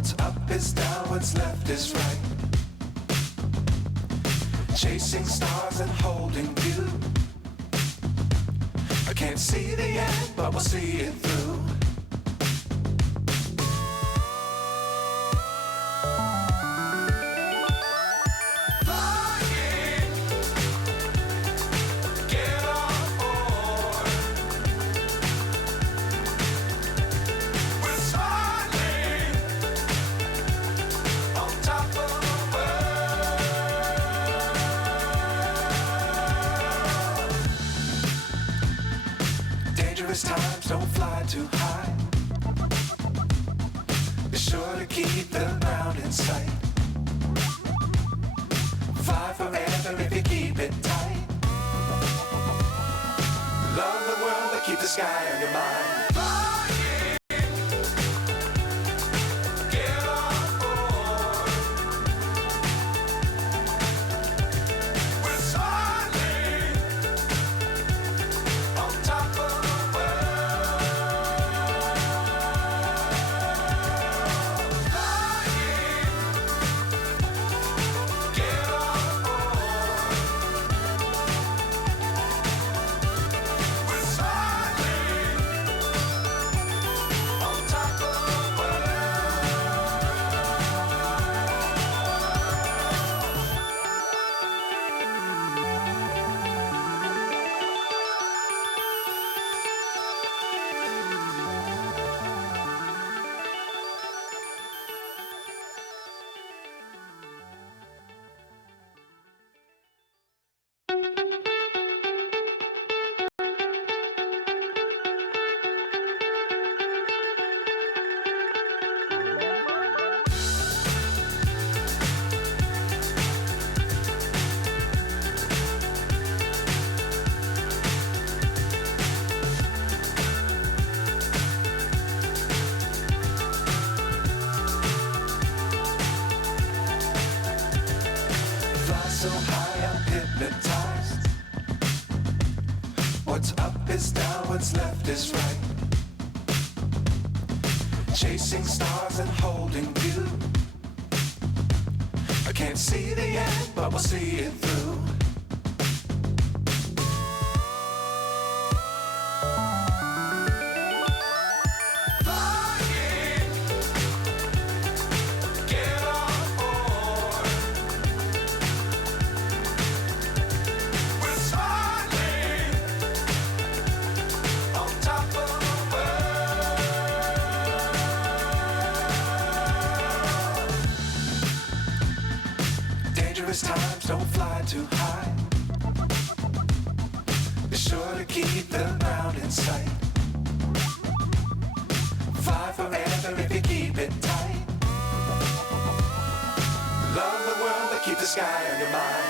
What's up is down, what's left is right. Chasing stars and holding you. I can't see the end, but we'll see it through. Times don't fly too high. Be sure to keep the ground in sight. Fly forever if you keep it tight. Love the world but keep the sky on your mind. So high I'm hypnotized. What's up is down, what's left is right. Chasing stars and holding you. I can't see the end, but we'll see it through. Times don't fly too high. Be sure to keep the ground in sight. Fly forever if you keep it tight. Love the world but keep the sky on your mind.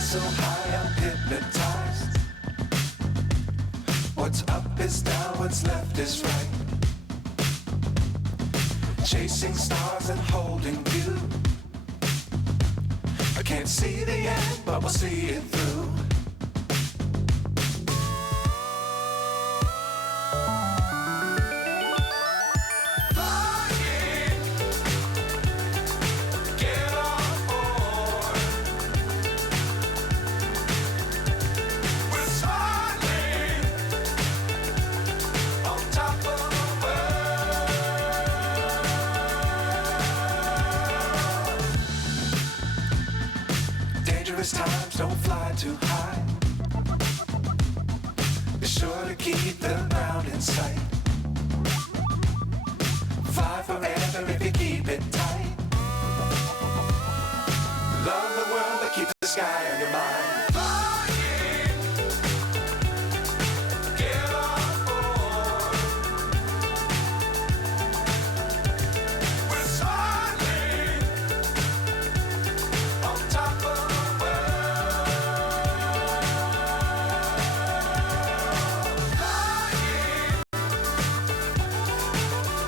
So high I'm hypnotized. What's up is down, what's left is right. Chasing stars and holding you. I can't see the end, but we'll see it through. Don't fly too high. Be sure to keep the ground in sight. Fly forever if you keep it tight. Love the world, but keep the sky on your mind. Get on board. We're soaring on top of the world. Flying.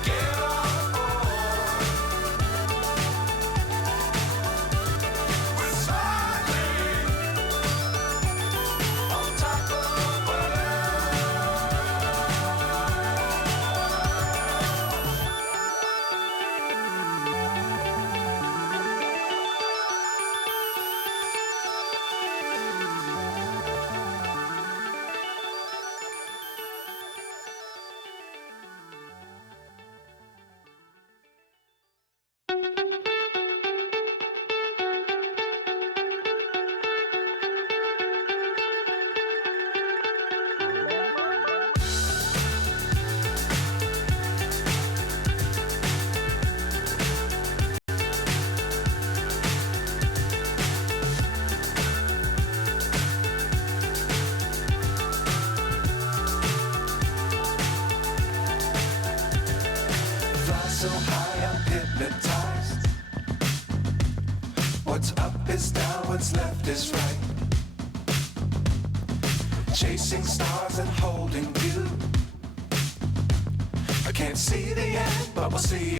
Get on board. We're soaring on top of the world. Fly so high, I'm hypnotized. What's up is down, what's left is right. Chasing stars and holding you. I can't see the end, but we'll see.